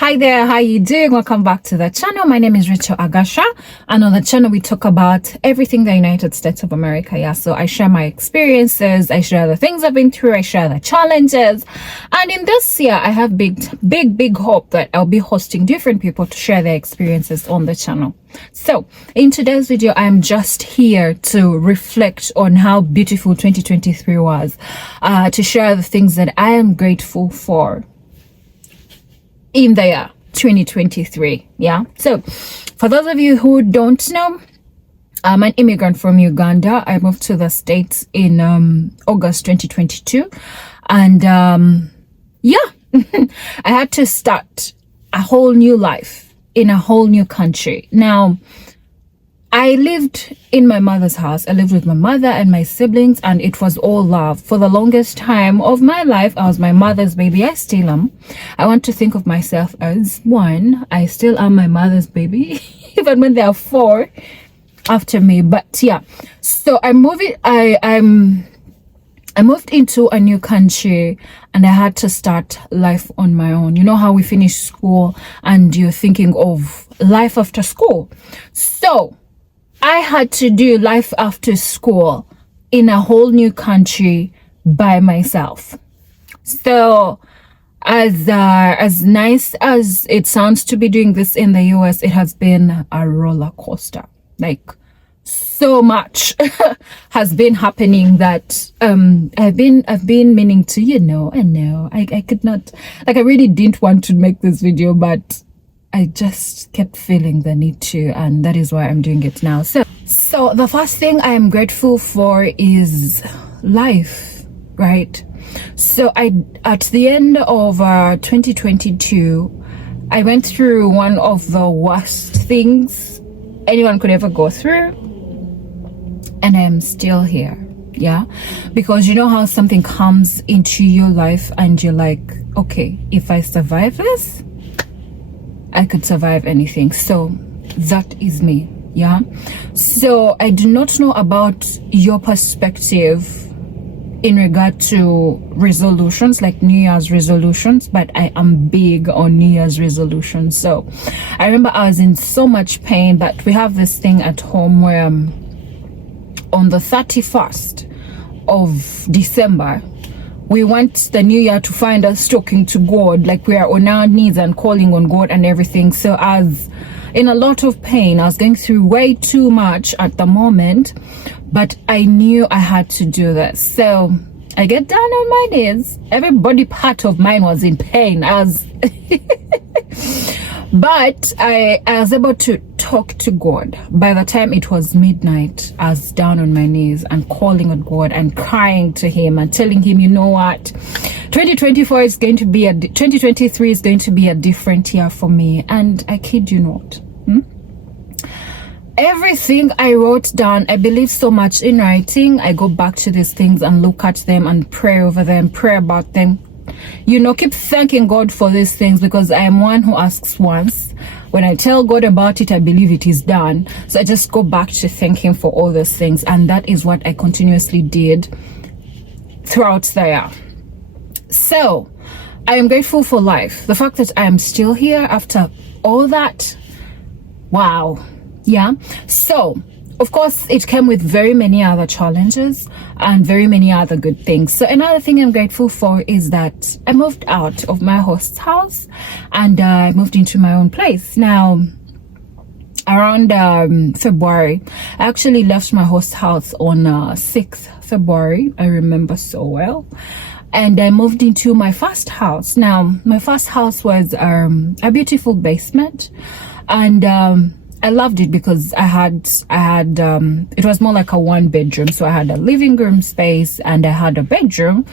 Hi there, how you doing? Welcome back to the channel. My name is Rachel Agasha, and on the channel we talk about everything the United States of America. Yeah, so I share my experiences, I share the things I've been through, I share the challenges, and in this year I have big hope that I'll be hosting different people to share their experiences on the channel. So in today's video, I'm just here to reflect on how beautiful 2023 was, to share the things that I am grateful for in the year 2023. Yeah, so for those of you who don't know, I'm an immigrant from Uganda. I moved to the States in August 2022, and yeah, I had to start a whole new life in a whole new country. Now, I lived in my mother's house. I lived with my mother and my siblings, and it was all love. For the longest time of my life, I was my mother's baby. I still am. I want to think of myself as one. I still am my mother's baby, even when there are four after me. But yeah, so I moved into a new country, and I had to start life on my own. You know how we finish school and you're thinking of life after school? So I had to do life after school in a whole new country by myself. So as nice as it sounds to be doing this in the US, it has been a roller coaster. Like, so much has been happening that I've been meaning to, I could not, like, I really didn't want to make this video, but I just kept feeling the need to, and that is why I'm doing it now. So the first thing I am grateful for is life, right? So at the end of 2022, I went through one of the worst things anyone could ever go through, and I am still here. Yeah, because you know how something comes into your life and you're like, okay, if I survive this, I could survive anything. So that is me. Yeah, so I do not know about your perspective in regard to resolutions, like New Year's resolutions, but I am big on New Year's resolutions. So I remember I was in so much pain, but we have this thing at home where on the 31st of December, we want the new year to find us talking to God, like we are on our knees and calling on God and everything. So as in a lot of pain, I was going through way too much at the moment, but I knew I had to do this. So I get down on my knees. Every body part of mine was in pain. But I was able to talk to God. By the time it was midnight, I was down on my knees and calling on God and crying to him and telling him, you know what, 2023 is going to be a different year for me. And I kid you not, everything I wrote down, I believe so much in writing. I go back to these things and look at them and pray over them, pray about them. Keep thanking God for these things, because I am one who asks once. When I tell God about it, I believe it is done. So I just go back to thank him for all those things. And that is what I continuously did throughout the year. So I am grateful for life. The fact that I am still here after all that. Wow. Yeah. So of course, it came with very many other challenges and very many other good things. So another thing I'm grateful for is that I moved out of my host's house and I moved into my own place. Now, around February, I actually left my host's house on 6th February. I remember so well. And I moved into my first house. Now, my first house was a beautiful basement, and I loved it because I had it was more like a one bedroom. So I had a living room space and I had a bedroom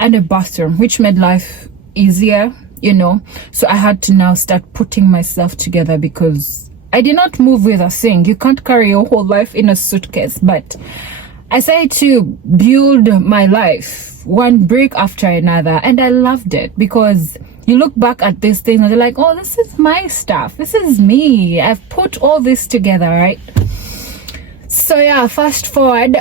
and a bathroom, which made life easier, So I had to now start putting myself together, because I did not move with a thing. You can't carry your whole life in a suitcase. But I started to build my life one brick after another, and I loved it, because you look back at these things and you're like, oh, this is my stuff, this is me, I've put all this together, right? So yeah, fast forward,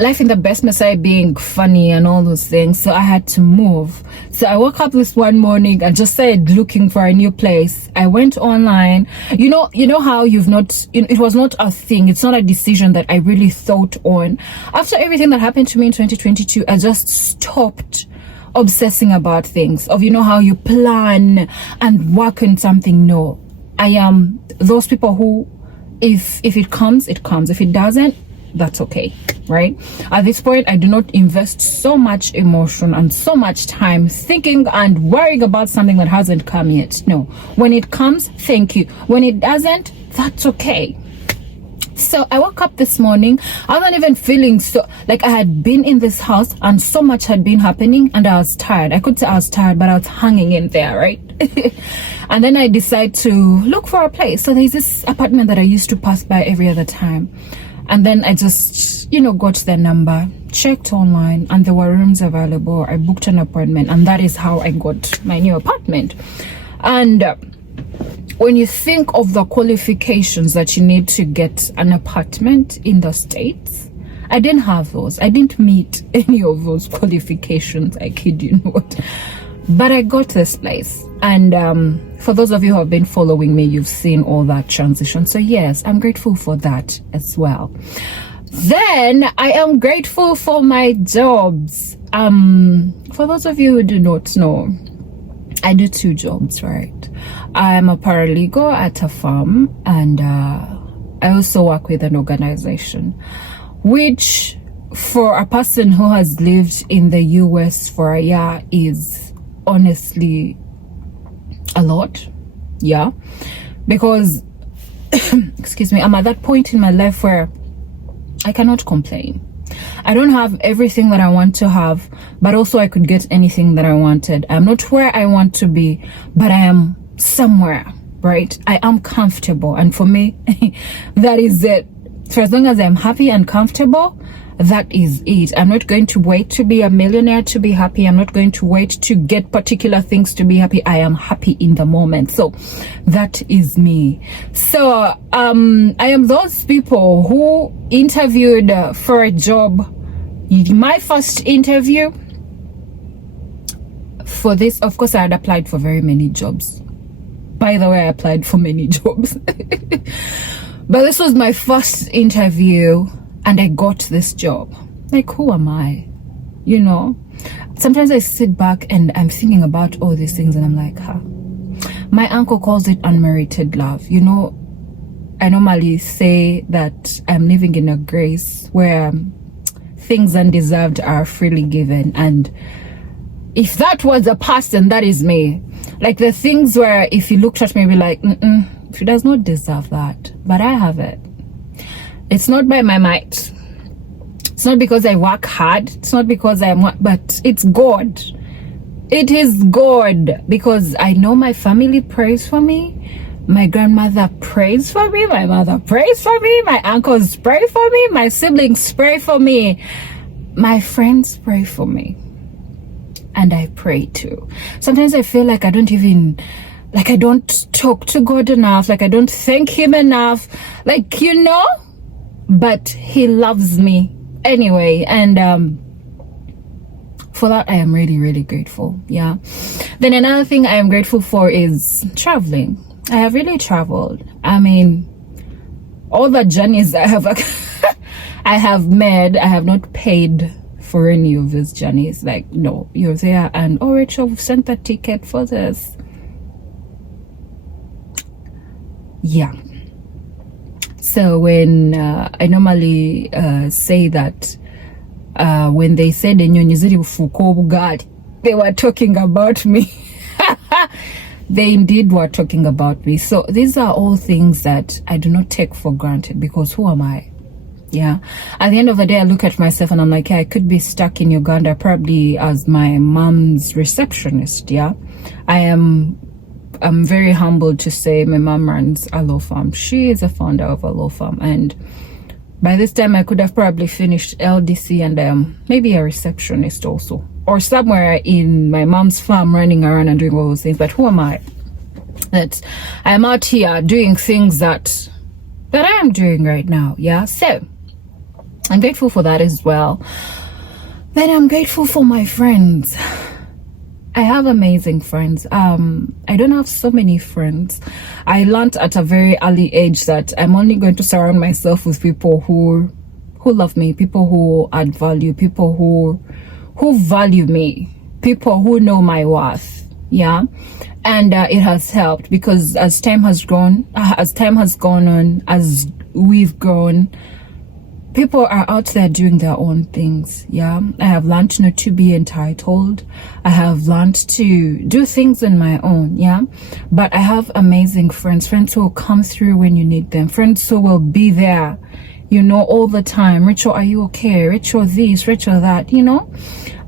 life in the best Messiah being funny and all those things, so I had to move. So I woke up this one morning and just started looking for a new place. I went online. You know how it was not a thing. It's not a decision that I really thought on. After everything that happened to me in 2022, I just stopped obsessing about things of, how you plan and work on something. No, I am those people who, if it comes, it comes. If it doesn't, that's okay, right? At this point, I do not invest so much emotion and so much time thinking and worrying about something that hasn't come yet. No, when it comes, thank you. When it doesn't, that's okay. So I woke up this morning. I wasn't even feeling so, like I had been in this house and so much had been happening and I was tired. I could say I was tired, but I was hanging in there, right? And then I decided to look for a place. So there's this apartment that I used to pass by every other time. And then I just, got their number, checked online, and there were rooms available. I booked an appointment, and that is how I got my new apartment. And when you think of the qualifications that you need to get an apartment in the States, I didn't have those. I didn't meet any of those qualifications, I kid you not. But I got this place. And for those of you who have been following me, you've seen all that transition. So yes, I'm grateful for that as well. Then I am grateful for my jobs. For those of you who do not know, I do 2 jobs, right? I'm a paralegal at a firm, and I also work with an organization, which for a person who has lived in the US for a year is honestly a lot. Yeah, because excuse me, I'm at that point in my life where I cannot complain. I don't have everything that I want to have, but also I could get anything that I wanted. I'm not where I want to be, but I am somewhere, right? I am comfortable, and for me that is it. For as long as I'm happy and comfortable, that is it. I'm not going to wait to be a millionaire to be happy. I'm not going to wait to get particular things to be happy. I am happy in the moment. So that is me. So I am those people who interviewed for a job. My first interview for this, of course, I had applied for very many jobs. By the way, I applied for many jobs. But this was my first interview. And I got this job. Like, who am I? Sometimes I sit back and I'm thinking about all these things and I'm like, my uncle calls it unmerited love. I normally say that I'm living in a grace where things undeserved are freely given. And if that was a person, that is me. Like the things where if you looked at me, be like, she does not deserve that. But I have it. It's not by my might. It's not because I work hard. It's not because but it's God. It is God, because I know my family prays for me. My grandmother prays for me. My mother prays for me. My uncles pray for me. My siblings pray for me. My friends pray for me. And I pray too. Sometimes I feel like I don't talk to God enough. Like I don't thank him enough. But he loves me anyway, and for that I am really, really grateful. Yeah. Then another thing I am grateful for is traveling. I have really traveled. I mean, all the journeys I have I have made, I have not paid for any of these journeys. Like, no, you're there and, oh Rachel, we've sent the ticket for this. Yeah. So when I normally say that when they said they were talking about me. They indeed were talking about me. So these are all things that I do not take for granted, because who am I? Yeah. At the end of the day, I look at myself and I'm like, yeah, I could be stuck in Uganda probably as my mom's receptionist. Yeah. I'm very humbled to say my mom runs a law firm. She is a founder of a law firm, and by this time I could have probably finished LDC and maybe a receptionist also, or somewhere in my mom's firm running around and doing all those things. But who am I? That I'm out here doing things that I am doing right now. Yeah. So I'm grateful for that as well. Then I'm grateful for my friends. I have amazing friends. I don't have so many friends. I learned at a very early age that I'm only going to surround myself with people who love me, people who add value, people who value me, people who know my worth. Yeah. And it has helped, because as time has gone on, as we've grown, people are out there doing their own things. Yeah, I have learned not to be entitled. I have learned to do things on my own. Yeah, but I have amazing friends who will come through when you need them, friends who will be there, you know, all the time. Rachel, are you okay? Rachel this, Rachel that, you know.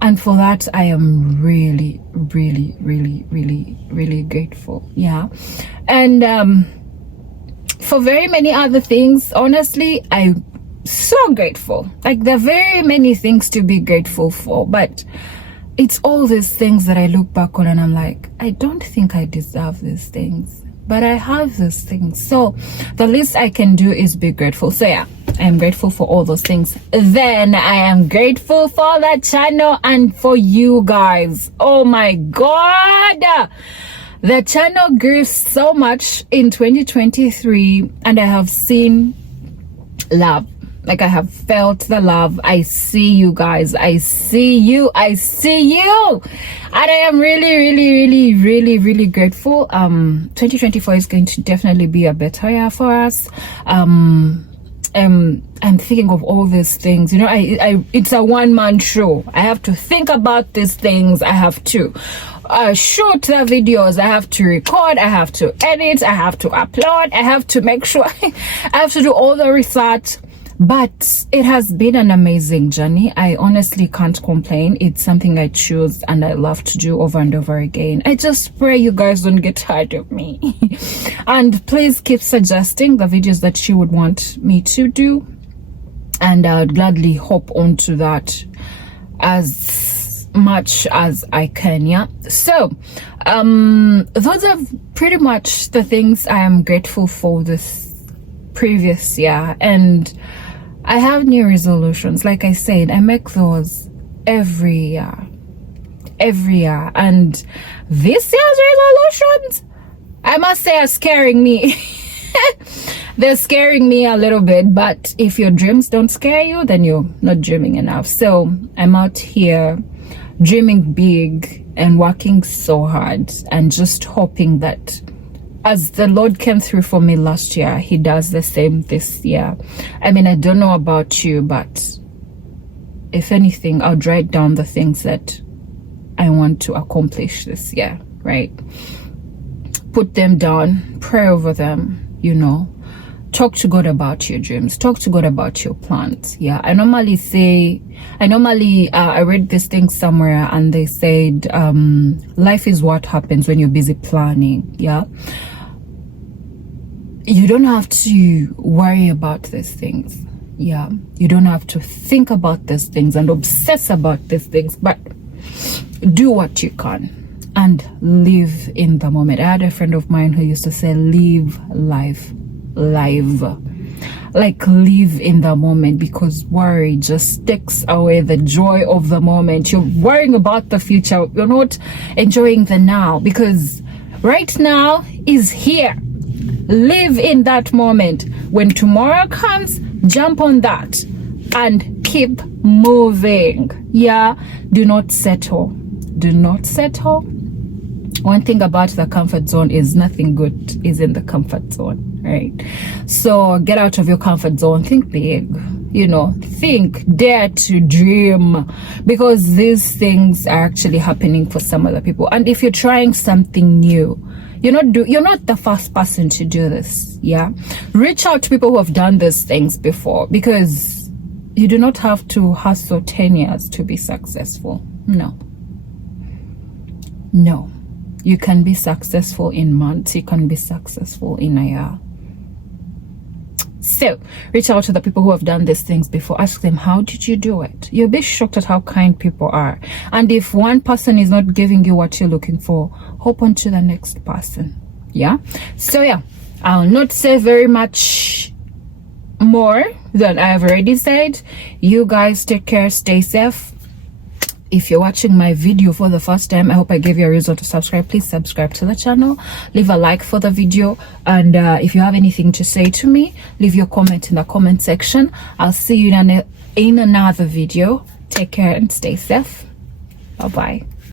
And for that, I am really, really, really, really, really grateful. Yeah. And for very many other things, honestly, I'm so grateful. Like, there are very many things to be grateful for, but it's all these things that I look back on and I'm like, I don't think I deserve these things, but I have these things. So the least I can do is be grateful. So yeah, I'm grateful for all those things. Then I am grateful for the channel and for you guys. Oh my God. The channel grew so much in 2023 and I have seen love. Like, I have felt the love. I see you guys. I see you. I see you. And I am really, really, really, really, really grateful. 2024 is going to definitely be a better year for us. I'm thinking of all these things. You know, it's a one-man show. I have to think about these things. I have to shoot the videos. I have to record. I have to edit. I have to upload. I have to make sure I have to do all the research. But it has been an amazing journey. I honestly can't complain. It's something I choose and I love to do over and over again. I just pray you guys don't get tired of me. And please keep suggesting the videos that you would want me to do. And I would gladly hop onto that as much as I can. Yeah. So those are pretty much the things I am grateful for this previous year. And I have new resolutions. Like I said, I make those every year. And this year's resolutions, I must say, are scaring me. They're scaring me a little bit, but if your dreams don't scare you, then you're not dreaming enough. So I'm out here dreaming big and working so hard and just hoping that as the Lord came through for me last year, he does the same this year. I mean, I don't know about you, but if anything, I'll write down the things that I want to accomplish this year, right? Put them down, pray over them, you know. Talk to God about your dreams. Talk to God about your plans. Yeah, I read this thing somewhere and they said, life is what happens when you're busy planning. Yeah. You don't have to worry about these things. Yeah. You don't have to think about these things and obsess about these things, but do what you can and live in the moment. I had a friend of mine who used to say, live life. Like, live in the moment, because worry just takes away the joy of the moment. You're worrying about the future. You're not enjoying the now, because right now is here. Live in that moment. When tomorrow comes, jump on that and keep moving. Yeah, do not settle. One thing about the comfort zone is nothing good is in the comfort zone, right? So get out of your comfort zone. Think big, you know, dare to dream, because these things are actually happening for some other people. And if you're trying something new, you're not the first person to do this. Yeah, reach out to people who have done these things before, because you do not have to hustle 10 years to be successful. No, you can be successful in months. You can be successful in a year. So reach out to the people who have done these things before. Ask them, how did you do it? You'll be shocked at how kind people are. And if one person is not giving you what you're looking for, hop on to the next person. Yeah. So yeah, I'll not say very much more than I have already said. You guys take care, stay safe. If you're watching my video for the first time, I hope I gave you a reason to subscribe. Please subscribe to the channel, leave a like for the video, and if you have anything to say to me, leave your comment in the comment section. I'll see you in another video. Take care and stay safe. Bye bye.